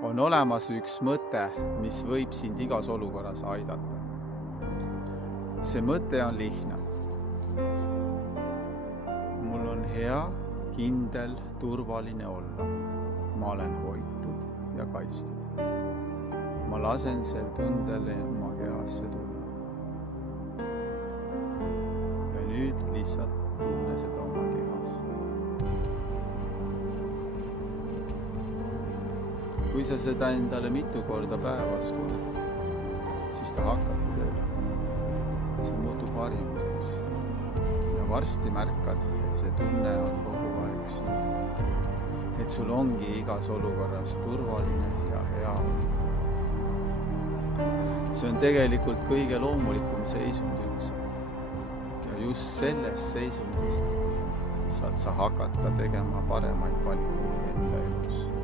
On olemas üks mõte, mis võib sind igas olukorras aidata. See mõte on lihtne. Mul on hea, kindel, turvaline olla. Ma olen hoitud ja kaitstud. Ma lasen sel tundele oma kehasse tulla. Ja nüüd lihtsalt tunne seda oma kehas. Kui sa seda endale mitu korda päevas kordad, siis ta hakkab tööle. See muutub harjumuseks ja varsti märkad, et see tunne on kogu aeg siin. Et sul ongi igas olukorras turvaline ja hea olla. See on tegelikult kõige loomulikum seisund üldse. Ja just sellest seisundist saad sa hakata tegema paremaid valikuid enda elus.